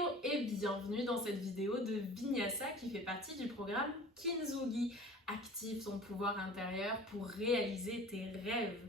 Hello et bienvenue dans cette vidéo de Vinyasa qui fait partie du programme Kintsugi. Active ton pouvoir intérieur pour réaliser tes rêves.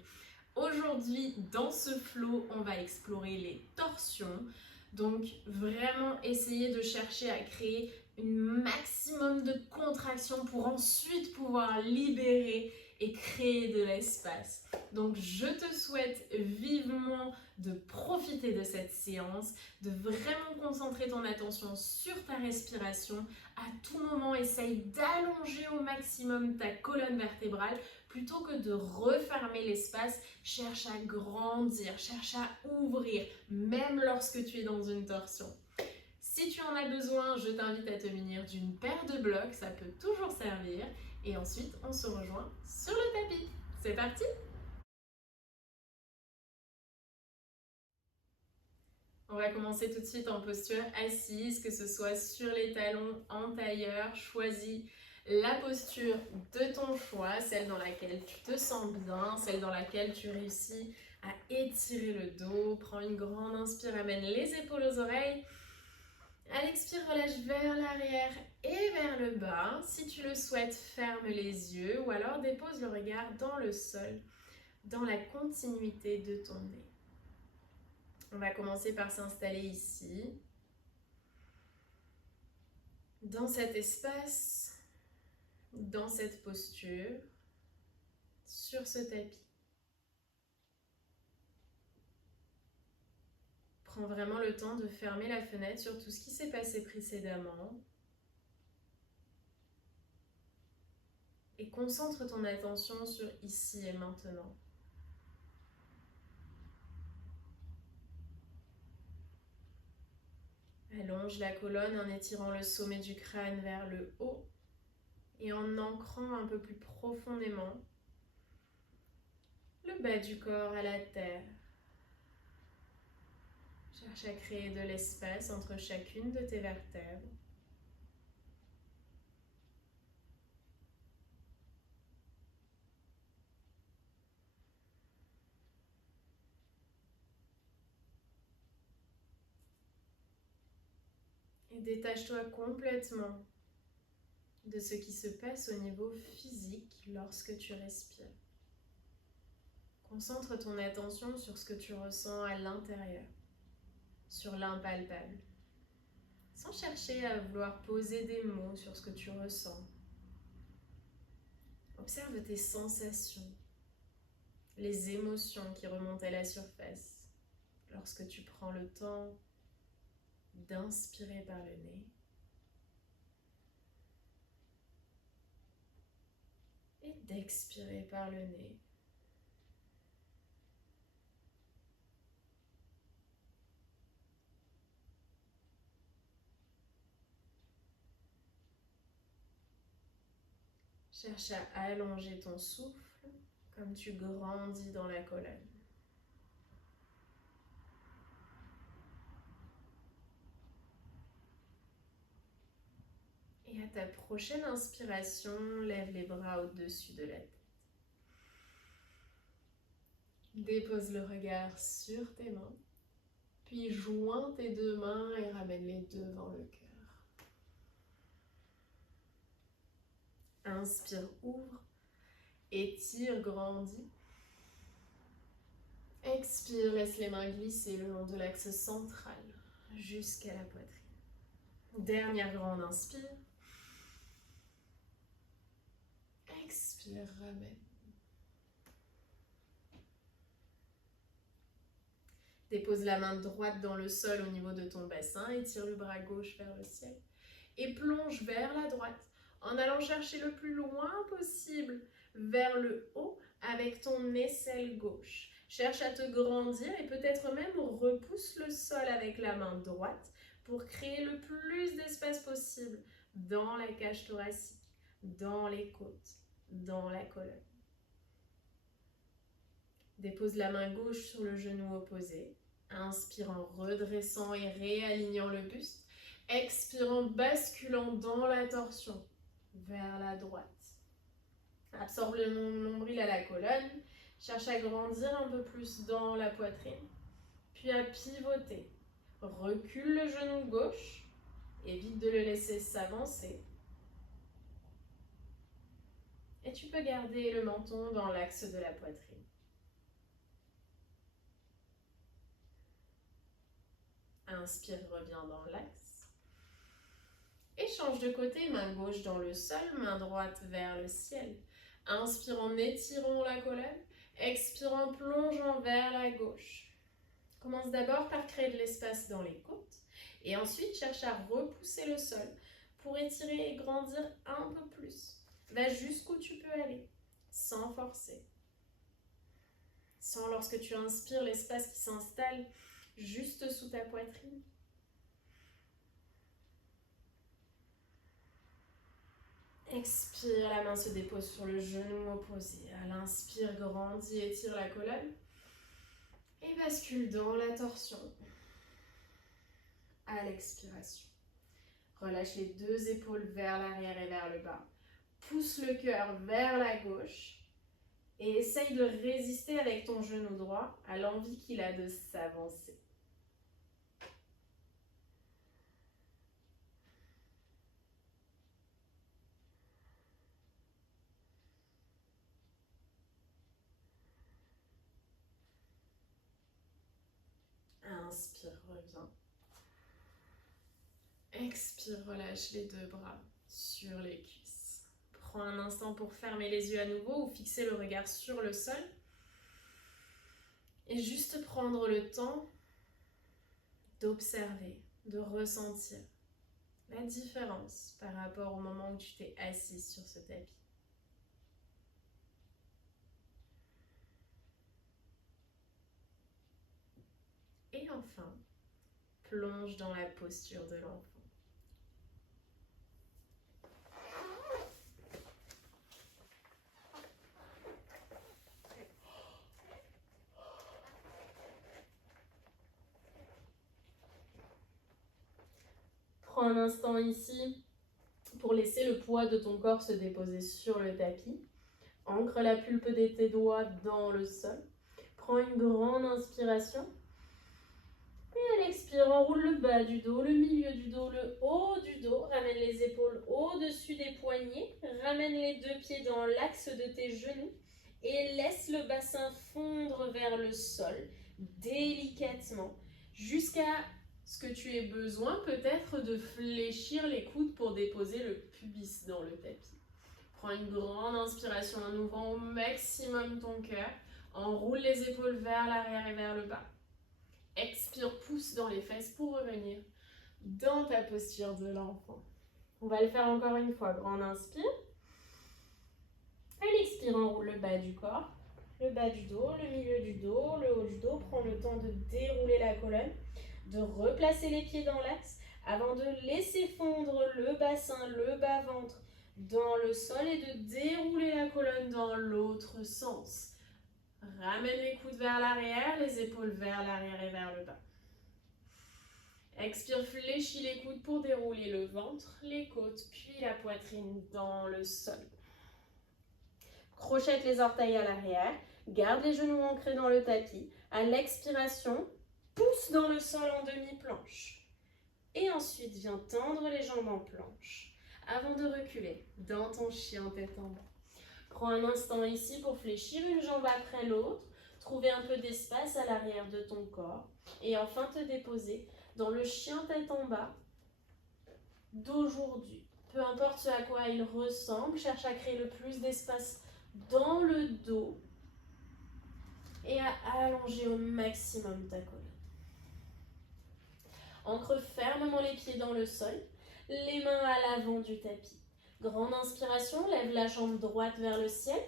Aujourd'hui, dans ce flow, on va explorer les torsions. Donc, vraiment essayer de chercher à créer un maximum de contraction pour ensuite pouvoir libérer et créer de l'espace. Donc, je te souhaite vivement de profiter de cette séance, de vraiment concentrer ton attention sur ta respiration. À tout moment, essaye d'allonger au maximum ta colonne vertébrale plutôt que de refermer l'espace. Cherche à grandir, cherche à ouvrir, même lorsque tu es dans une torsion. Si tu en as besoin, je t'invite à te munir d'une paire de blocs, ça peut toujours servir. Et ensuite, on se rejoint sur le tapis. C'est parti! On va commencer tout de suite en posture assise, que ce soit sur les talons, en tailleur. Choisis la posture de ton choix, celle dans laquelle tu te sens bien, celle dans laquelle tu réussis à étirer le dos. Prends une grande inspire, amène les épaules aux oreilles. À l'expire, relâche vers l'arrière et vers le bas. Si tu le souhaites, ferme les yeux ou alors dépose le regard dans le sol, dans la continuité de ton nez. On va commencer par s'installer ici, dans cet espace, dans cette posture, sur ce tapis. Prends vraiment le temps de fermer la fenêtre sur tout ce qui s'est passé précédemment. Et concentre ton attention sur ici et maintenant. Allonge la colonne en étirant le sommet du crâne vers le haut et en ancrant un peu plus profondément le bas du corps à la terre. Cherche à créer de l'espace entre chacune de tes vertèbres. Et détache-toi complètement de ce qui se passe au niveau physique lorsque tu respires. Concentre ton attention sur ce que tu ressens à l'intérieur, sur l'impalpable, sans chercher à vouloir poser des mots sur ce que tu ressens. Observe tes sensations, les émotions qui remontent à la surface lorsque tu prends le temps d'inspirer par le nez et d'expirer par le nez. Cherche à allonger ton souffle comme tu grandis dans la colonne. Et à ta prochaine inspiration, lève les bras au-dessus de la tête. Dépose le regard sur tes mains, puis joins tes deux mains et ramène-les devant le cœur. Inspire, ouvre, étire, grandis. Expire, laisse les mains glisser le long de l'axe central jusqu'à la poitrine. Dernière grande inspire. Expire, ramène. Dépose la main droite dans le sol au niveau de ton bassin, étire le bras gauche vers le ciel et plonge vers la droite en allant chercher le plus loin possible vers le haut avec ton aisselle gauche. Cherche à te grandir et peut-être même repousse le sol avec la main droite pour créer le plus d'espace possible dans la cage thoracique, dans les côtes, dans la colonne. Dépose la main gauche sur le genou opposé. Inspire en redressant et réalignant le buste. Expire en basculant dans la torsion vers la droite. Absorbe le nombril à la colonne. Cherche à grandir un peu plus dans la poitrine. Puis à pivoter Recule le genou gauche, évite de le laisser s'avancer. Et tu peux garder le menton dans l'axe de la poitrine. Inspire, reviens dans l'axe. Et change de côté, main gauche dans le sol, main droite vers le ciel. Inspire en étirant la colonne, expire en plongeant vers la gauche. Commence d'abord par créer de l'espace dans les côtes et ensuite cherche à repousser le sol pour étirer et grandir un peu plus. Va jusqu'où tu peux aller, sans forcer. Sens lorsque tu inspires l'espace qui s'installe juste sous ta poitrine. Expire, la main se dépose sur le genou opposé. À l'inspire, grandis, étire la colonne. Et bascule dans la torsion. À l'expiration. Relâche les deux épaules vers l'arrière et vers le bas. Pousse le cœur vers la gauche. Et essaye de résister avec ton genou droit à l'envie qu'il a de s'avancer. Inspire, reviens. Expire, relâche les deux bras sur les cuisses. Prends un instant pour fermer les yeux à nouveau ou fixer le regard sur le sol. Et juste prendre le temps d'observer, de ressentir la différence par rapport au moment où tu t'es assise sur ce tapis. Et enfin, plonge dans la posture de l'enfant. Prends un instant ici pour laisser le poids de ton corps se déposer sur le tapis. Ancre la pulpe de tes doigts dans le sol. Prends une grande inspiration. Et à l'expire, enroule le bas du dos, le milieu du dos, le haut du dos. Ramène les épaules au-dessus des poignets. Ramène les deux pieds dans l'axe de tes genoux. Et laisse le bassin fondre vers le sol, délicatement, jusqu'à ce que tu aies besoin peut-être de fléchir les coudes pour déposer le pubis dans le tapis. Prends une grande inspiration en ouvrant au maximum ton cœur. Enroule les épaules vers l'arrière et vers le bas. Expire, pousse dans les fesses pour revenir dans ta posture de l'enfant. On va le faire encore une fois. Grande inspire. À l'expire, enroule le bas du corps, le bas du dos, le milieu du dos, le haut du dos. Prends le temps de dérouler la colonne, de replacer les pieds dans l'axe avant de laisser fondre le bassin, le bas-ventre dans le sol et de dérouler la colonne dans l'autre sens. Ramène les coudes vers l'arrière, les épaules vers l'arrière et vers le bas. Expire, fléchis les coudes pour dérouler le ventre, les côtes, puis la poitrine dans le sol. Crochette les orteils à l'arrière, garde les genoux ancrés dans le tapis. À l'expiration, pousse dans le sol en demi-planche. Et ensuite, viens tendre les jambes en planche avant de reculer dans ton chien tête en bas. Prends un instant ici pour fléchir une jambe après l'autre, trouver un peu d'espace à l'arrière de ton corps et enfin te déposer dans le chien tête en bas d'aujourd'hui. Peu importe ce à quoi il ressemble, cherche à créer le plus d'espace dans le dos et à allonger au maximum ta colonne. Ancre fermement les pieds dans le sol, les mains à l'avant du tapis. Grande inspiration, lève la jambe droite vers le ciel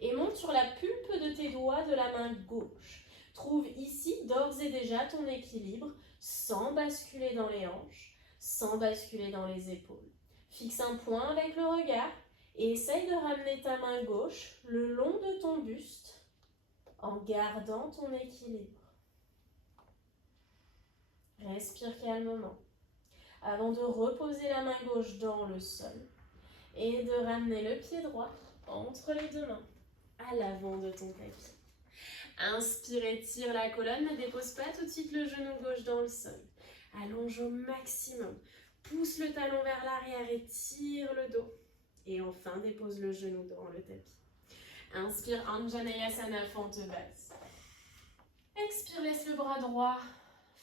et monte sur la pulpe de tes doigts de la main gauche. Trouve ici d'ores et déjà ton équilibre sans basculer dans les hanches, sans basculer dans les épaules. Fixe un point avec le regard et essaye de ramener ta main gauche le long de ton buste en gardant ton équilibre. Respire calmement avant de reposer la main gauche dans le sol et de ramener le pied droit entre les deux mains à l'avant de ton tapis. Inspire, étire la colonne, ne dépose pas tout de suite le genou gauche dans le sol. Allonge au maximum. Pousse le talon vers l'arrière et tire le dos. Et enfin, dépose le genou dans le tapis. Inspire, Anjaneyasana, fente basse. Expire, laisse le bras droit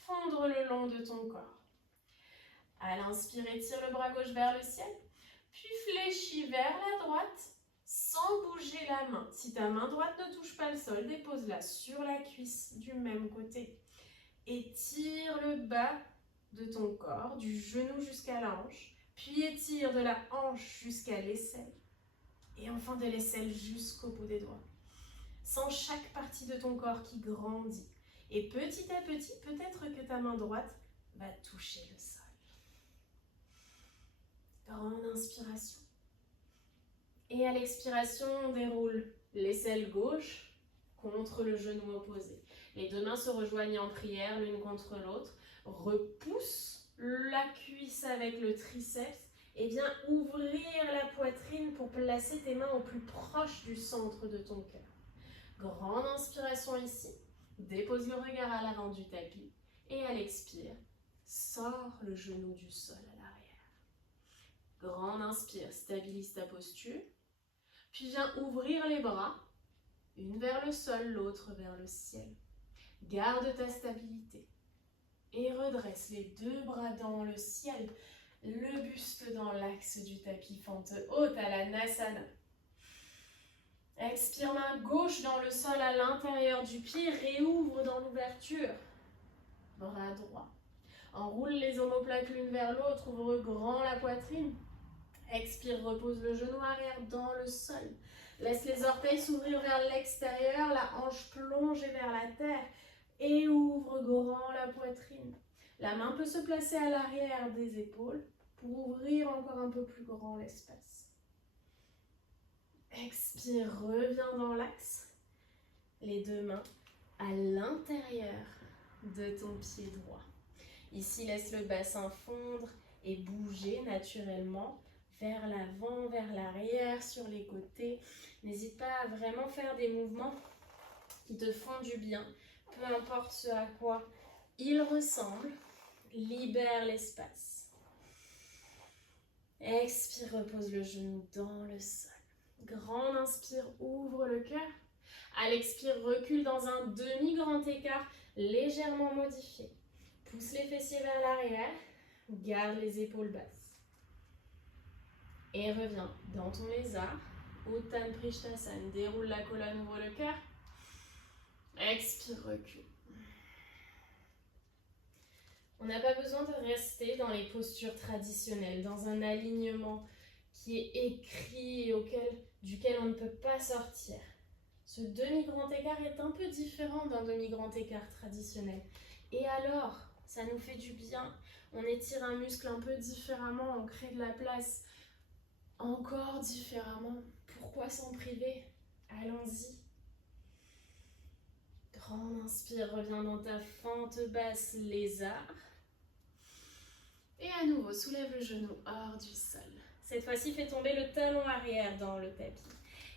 fondre le long de ton corps. À l'inspire, étire le bras gauche vers le ciel, puis fléchis vers la droite sans bouger la main. Si ta main droite ne touche pas le sol, dépose-la sur la cuisse du même côté. Étire le bas de ton corps, du genou jusqu'à la hanche, puis étire de la hanche jusqu'à l'aisselle, et enfin de l'aisselle jusqu'au bout des doigts. Sens chaque partie de ton corps qui grandit. Et petit à petit, peut-être que ta main droite va toucher le sol. Grande inspiration. Et à l'expiration, on déroule l'aisselle gauche contre le genou opposé. Les deux mains se rejoignent en prière l'une contre l'autre. Repousse la cuisse avec le triceps et viens ouvrir la poitrine pour placer tes mains au plus proche du centre de ton cœur. Grande inspiration ici. Dépose le regard à l'avant du tapis et à l'expire, sors le genou du sol à l'arrière. Grande inspire, stabilise ta posture. Puis viens ouvrir les bras, une vers le sol, l'autre vers le ciel. Garde ta stabilité et redresse les deux bras dans le ciel, le buste dans l'axe du tapis, fente haute à la Nasana. Expire, main gauche dans le sol à l'intérieur du pied, réouvre dans l'ouverture. Bras droit. Enroule les omoplates l'une vers l'autre, ouvre grand la poitrine. Expire, repose le genou arrière dans le sol. Laisse les orteils s'ouvrir vers l'extérieur, la hanche plongée vers la terre et ouvre grand la poitrine. La main peut se placer à l'arrière des épaules pour ouvrir encore un peu plus grand l'espace. Expire, reviens dans l'axe. Les deux mains à l'intérieur de ton pied droit. Ici, laisse le bassin fondre et bouger naturellement vers l'avant, vers l'arrière, sur les côtés. N'hésite pas à vraiment faire des mouvements qui te font du bien, peu importe ce à quoi ils ressemblent. Libère l'espace. Expire, repose le genou dans le sol. Grande inspire, ouvre le cœur. À l'expire, recule dans un demi-grand écart légèrement modifié. Pousse les fessiers vers l'arrière, garde les épaules basses. Et reviens dans ton lézard, Uttan Prishtasana. Déroule la colonne, ouvre le cœur. Expire, recule. On n'a pas besoin de rester dans les postures traditionnelles, dans un alignement qui est écrit et duquel on ne peut pas sortir. Ce demi-grand écart est un peu différent d'un demi-grand écart traditionnel. Et alors, ça nous fait du bien. On étire un muscle un peu différemment, on crée de la place encore différemment. Pourquoi s'en priver? Allons-y. Grande inspire, reviens dans ta fente basse, lézard. Et à nouveau, soulève le genou hors du sol. Cette fois-ci, fais tomber le talon arrière dans le tapis.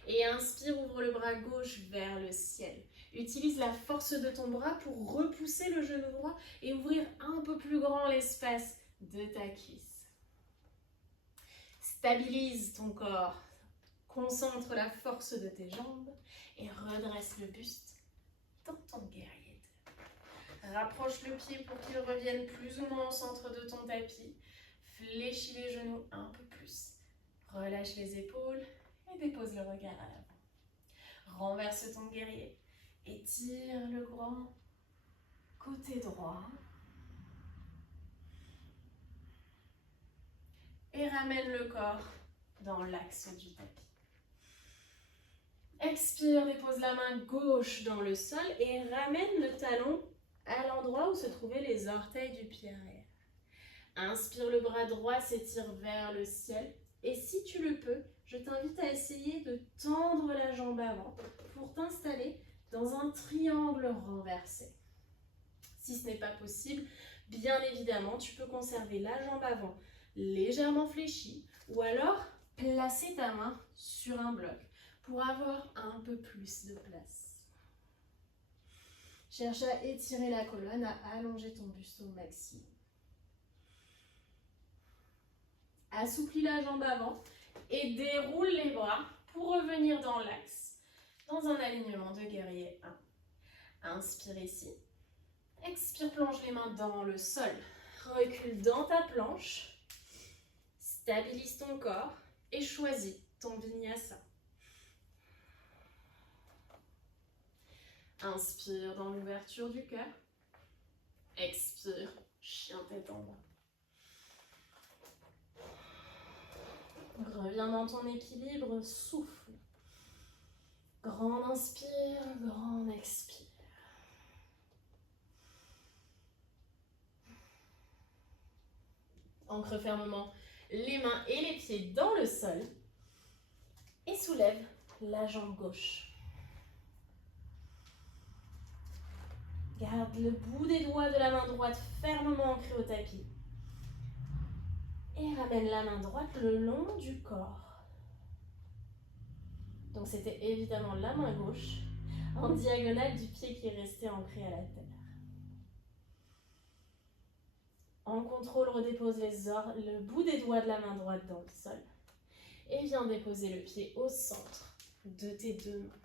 Et inspire, ouvre le bras gauche vers le ciel. Utilise la force de ton bras pour repousser le genou droit et ouvrir un peu plus grand l'espace de ta cuisse. Stabilise ton corps. Concentre la force de tes jambes et redresse le buste dans ton guerrier. Rapproche le pied pour qu'il revienne plus ou moins au centre de ton tapis. Fléchis les genoux un peu plus. Relâche les épaules et dépose le regard à l'avant. Renverse ton guerrier. Étire le grand côté droit. Et ramène le corps dans l'axe du tapis. Expire, dépose la main gauche dans le sol et ramène le talon à l'endroit où se trouvaient les orteils du pied arrière. Inspire, le bras droit s'étire vers le ciel. Et si tu le peux, je t'invite à essayer de tendre la jambe avant pour t'installer dans un triangle renversé. Si ce n'est pas possible, bien évidemment, tu peux conserver la jambe avant légèrement fléchie ou alors placer ta main sur un bloc pour avoir un peu plus de place. Cherche à étirer la colonne, à allonger ton buste au maximum. Assouplis la jambe avant et déroule les bras pour revenir dans l'axe, dans un alignement de guerrier 1. Inspire ici. Expire, plonge les mains dans le sol. Recule dans ta planche. Stabilise ton corps et choisis ton vinyasa. Inspire dans l'ouverture du cœur. Expire, chien tête en bas. Reviens dans ton équilibre, souffle. Grand inspire, grand expire. Ancre fermement les mains et les pieds dans le sol et soulève la jambe gauche. Garde le bout des doigts de la main droite fermement ancré au tapis. Et ramène la main droite le long du corps. Donc c'était évidemment la main gauche en diagonale du pied qui est resté ancré à la terre. En contrôle, redépose le bout des doigts de la main droite dans le sol. Et viens déposer le pied au centre de tes deux mains.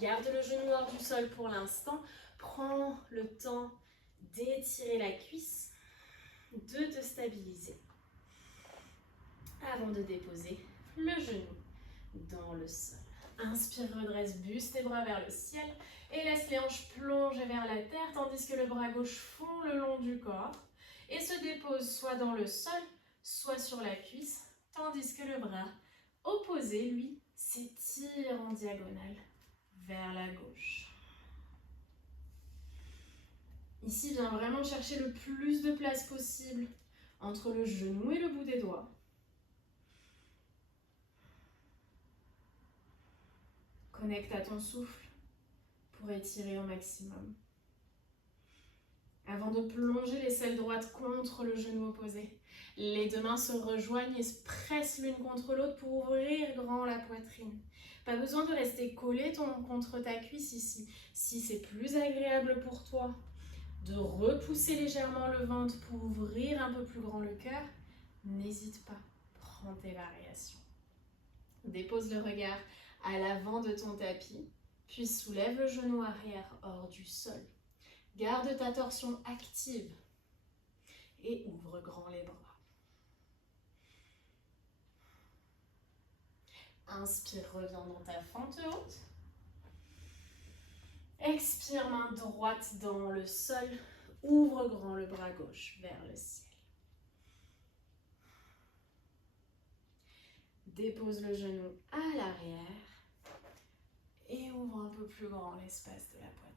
Garde le genou hors du sol pour l'instant. Prends le temps d'étirer la cuisse, de te stabiliser avant de déposer le genou dans le sol. Inspire, redresse buste et bras vers le ciel et laisse les hanches plonger vers la terre tandis que le bras gauche fond le long du corps et se dépose soit dans le sol, soit sur la cuisse, tandis que le bras opposé, lui, s'étire en diagonale vers la gauche. Ici, viens vraiment chercher le plus de place possible entre le genou et le bout des doigts. Connecte à ton souffle pour étirer au maximum. Avant de plonger l'aisselle droite contre le genou opposé, les deux mains se rejoignent et se pressent l'une contre l'autre pour ouvrir grand la poitrine. Pas besoin de rester collé contre ta cuisse ici. Si c'est plus agréable pour toi de repousser légèrement le ventre pour ouvrir un peu plus grand le cœur, n'hésite pas, prends tes variations. Dépose le regard à l'avant de ton tapis, puis soulève le genou arrière hors du sol. Garde ta torsion active et ouvre grand les bras. Inspire, reviens dans ta fente haute. Expire, main droite dans le sol. Ouvre grand le bras gauche vers le ciel. Dépose le genou à l'arrière et ouvre un peu plus grand l'espace de la poitrine.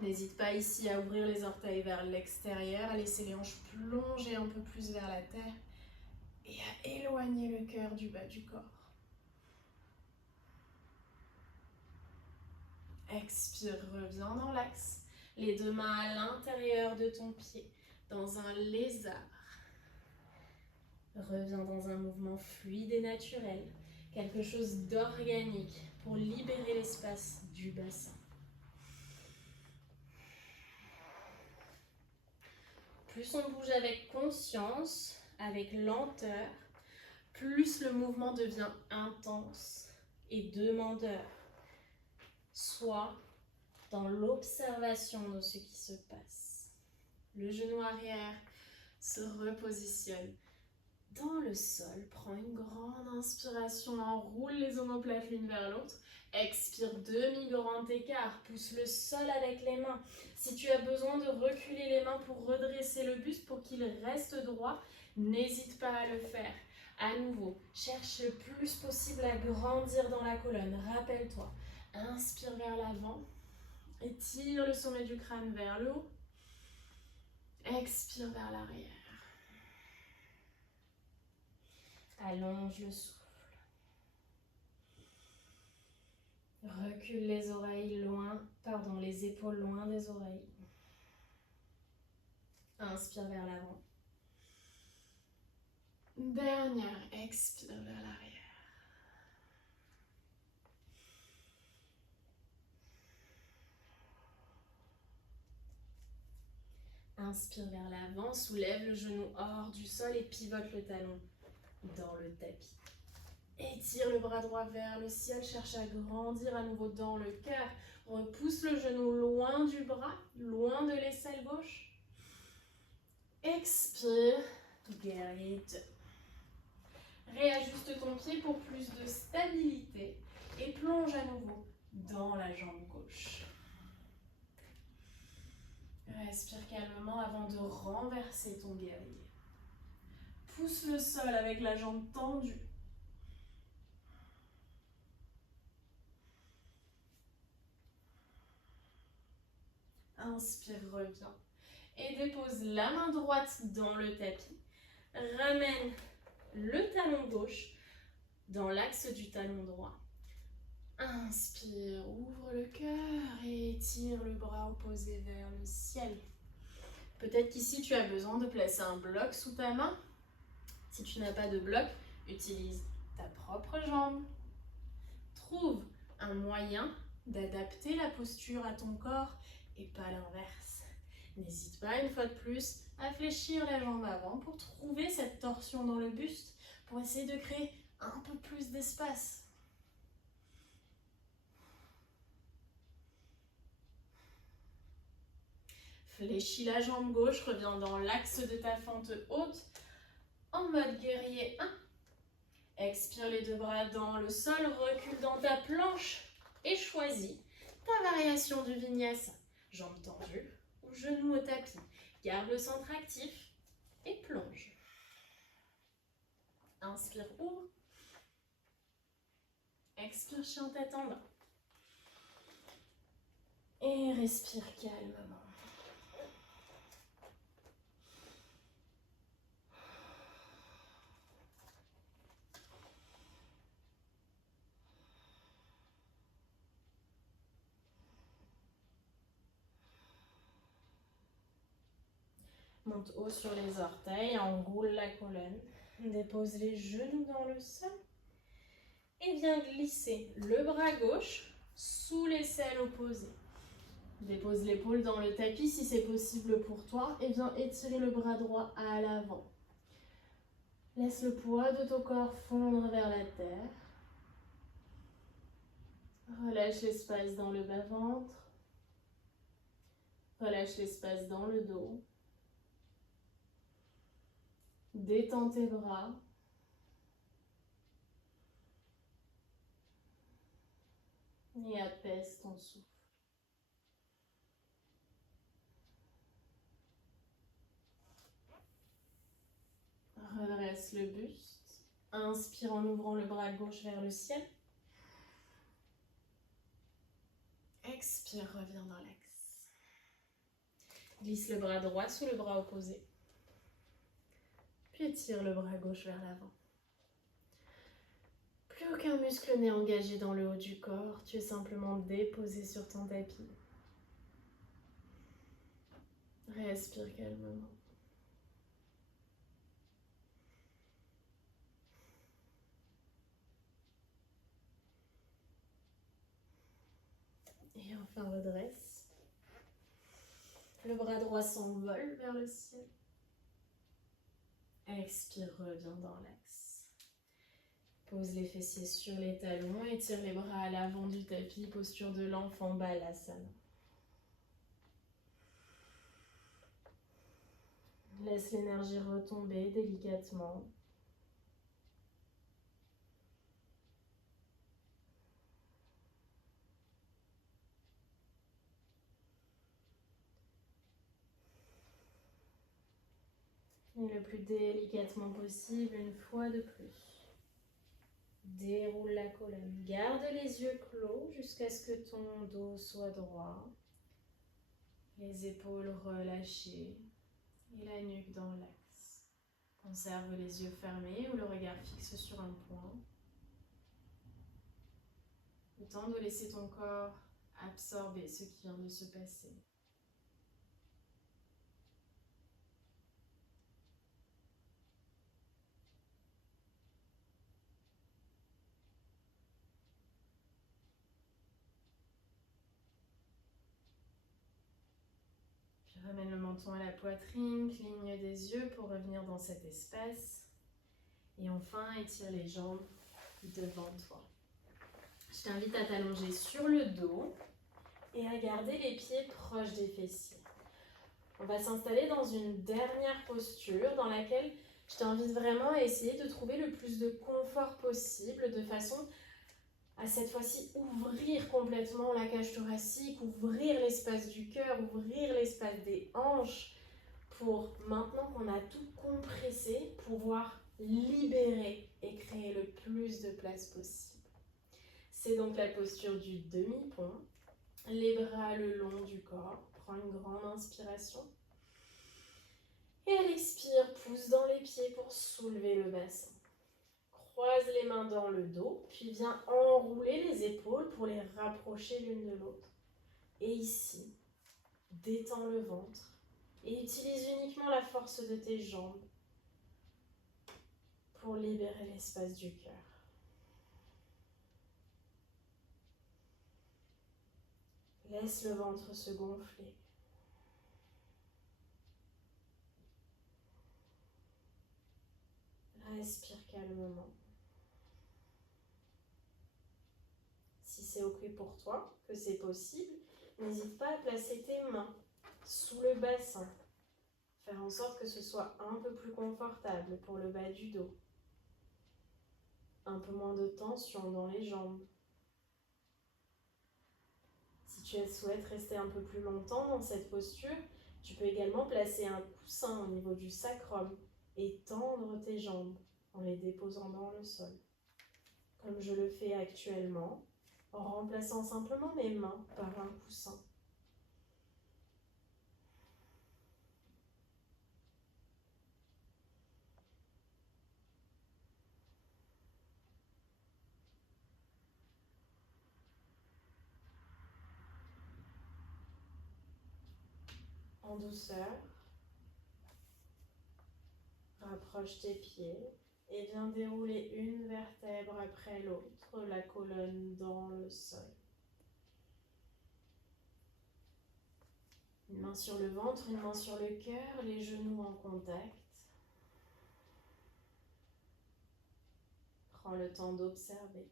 N'hésite pas ici à ouvrir les orteils vers l'extérieur, à laisser les hanches plonger un peu plus vers la terre et à éloigner le cœur du bas du corps. Expire, reviens dans l'axe, les deux mains à l'intérieur de ton pied, dans un lézard. Reviens dans un mouvement fluide et naturel, quelque chose d'organique pour libérer l'espace du bassin. Plus on bouge avec conscience, avec lenteur, plus le mouvement devient intense et demandeur. Soit dans l'observation de ce qui se passe. Le genou arrière se repositionne dans le sol. Prends une grande inspiration, enroule les omoplates l'une vers l'autre. Expire, demi-grand écart, pousse le sol avec les mains. Si tu as besoin de reculer les mains pour redresser le buste, pour qu'il reste droit, n'hésite pas à le faire. À nouveau, cherche le plus possible à grandir dans la colonne. Rappelle-toi. Inspire vers l'avant, étire le sommet du crâne vers le haut, expire vers l'arrière. Allonge le souffle. Recule les les épaules loin des oreilles. Inspire vers l'avant. Dernière, expire vers l'arrière. Inspire vers l'avant, soulève le genou hors du sol et pivote le talon dans le tapis. Étire le bras droit vers le ciel, cherche à grandir à nouveau dans le cœur. Repousse le genou loin du bras, loin de l'aisselle gauche. Expire, guerrier 2. Réajuste ton pied pour plus de stabilité et plonge à nouveau dans la jambe gauche. Respire calmement avant de renverser ton guerrier. Pousse le sol avec la jambe tendue. Inspire, reviens. Et dépose la main droite dans le tapis. Ramène le talon gauche dans l'axe du talon droit. Inspire, ouvre le cœur et étire le bras opposé vers le ciel. Peut-être qu'ici tu as besoin de placer un bloc sous ta main. Si tu n'as pas de bloc, utilise ta propre jambe. Trouve un moyen d'adapter la posture à ton corps et pas l'inverse. N'hésite pas une fois de plus à fléchir la jambe avant pour trouver cette torsion dans le buste, pour essayer de créer un peu plus d'espace. Fléchis la jambe gauche, reviens dans l'axe de ta fente haute en mode guerrier 1. Expire les deux bras dans le sol, recule dans ta planche et choisis ta variation du vinyasa. Jambes tendues ou genoux au tapis. Garde le centre actif et plonge. Inspire, ouvre. Expire, chien tête en bas. Et respire calmement. Monte haut sur les orteils, enroule la colonne. Dépose les genoux dans le sol. Et viens glisser le bras gauche sous l'aisselle opposée. Dépose l'épaule dans le tapis si c'est possible pour toi et viens étirer le bras droit à l'avant. Laisse le poids de ton corps fondre vers la terre. Relâche l'espace dans le bas-ventre. Relâche l'espace dans le dos. Détends tes bras. Et apaise ton souffle. Redresse le buste. Inspire en ouvrant le bras gauche vers le ciel. Expire, reviens dans l'axe. Glisse le bras droit sous le bras opposé. Puis étire le bras gauche vers l'avant. Plus aucun muscle n'est engagé dans le haut du corps. Tu es simplement déposé sur ton tapis. Respire calmement. Et enfin redresse. Le bras droit s'envole vers le ciel. Expire, reviens dans l'axe. Pose les fessiers sur les talons, étire les bras à l'avant du tapis, posture de l'enfant Balasana. Laisse l'énergie retomber délicatement. Et le plus délicatement possible, une fois de plus. Déroule la colonne. Garde les yeux clos jusqu'à ce que ton dos soit droit. Les épaules relâchées et la nuque dans l'axe. Conserve les yeux fermés ou le regard fixe sur un point. Le temps de laisser ton corps absorber ce qui vient de se passer. Puis Ramène le menton à la poitrine, cligne des yeux pour revenir dans cet espace. Et enfin, étire les jambes devant toi. Je t'invite à t'allonger sur le dos et à garder les pieds proches des fessiers. On va s'installer dans une dernière posture dans laquelle je t'invite vraiment à essayer de trouver le plus de confort possible de façon à cette fois-ci ouvrir complètement la cage thoracique, ouvrir l'espace du cœur, ouvrir l'espace des hanches pour, maintenant qu'on a tout compressé, pouvoir libérer et créer le plus de place possible. C'est donc la posture du demi-pont, les bras le long du corps. Prends une grande inspiration. Et à l'expire, pousse dans les pieds pour soulever le bassin. Croise les mains dans le dos, puis viens enrouler les épaules pour les rapprocher l'une de l'autre. Et ici, détends le ventre et utilise uniquement la force de tes jambes pour libérer l'espace du cœur. Laisse le ventre se gonfler. Respire calmement. Si c'est ok pour toi, que c'est possible, n'hésite pas à placer tes mains sous le bassin. Faire en sorte que ce soit un peu plus confortable pour le bas du dos. Un peu moins de tension dans les jambes. Si tu souhaites rester un peu plus longtemps dans cette posture, tu peux également placer un coussin au niveau du sacrum et tendre tes jambes en les déposant dans le sol. Comme je le fais actuellement, en remplaçant simplement mes mains par un coussin. En douceur, rapproche tes pieds et viens dérouler une vertèbre après l'autre, la colonne dans le sol. Une main sur le ventre, une main sur le cœur, les genoux en contact. Prends le temps d'observer,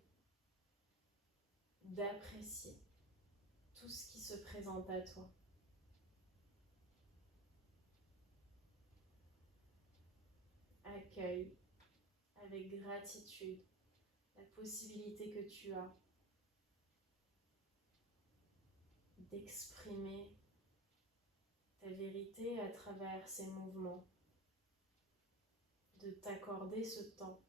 d'apprécier tout ce qui se présente à toi. Accueille avec gratitude la possibilité que tu as d'exprimer ta vérité à travers ces mouvements, de t'accorder ce temps.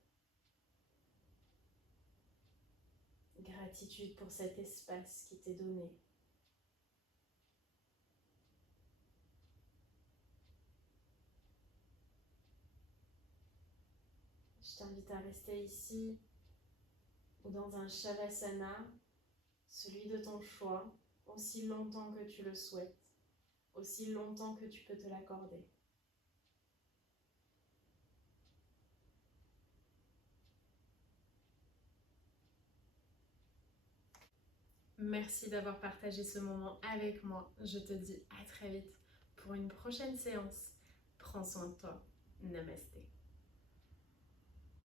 Gratitude pour cet espace qui t'est donné. Je t'invite à rester ici ou dans un Shavasana, celui de ton choix, aussi longtemps que tu le souhaites, aussi longtemps que tu peux te l'accorder. Merci d'avoir partagé ce moment avec moi. Je te dis à très vite pour une prochaine séance. Prends soin de toi. Namasté.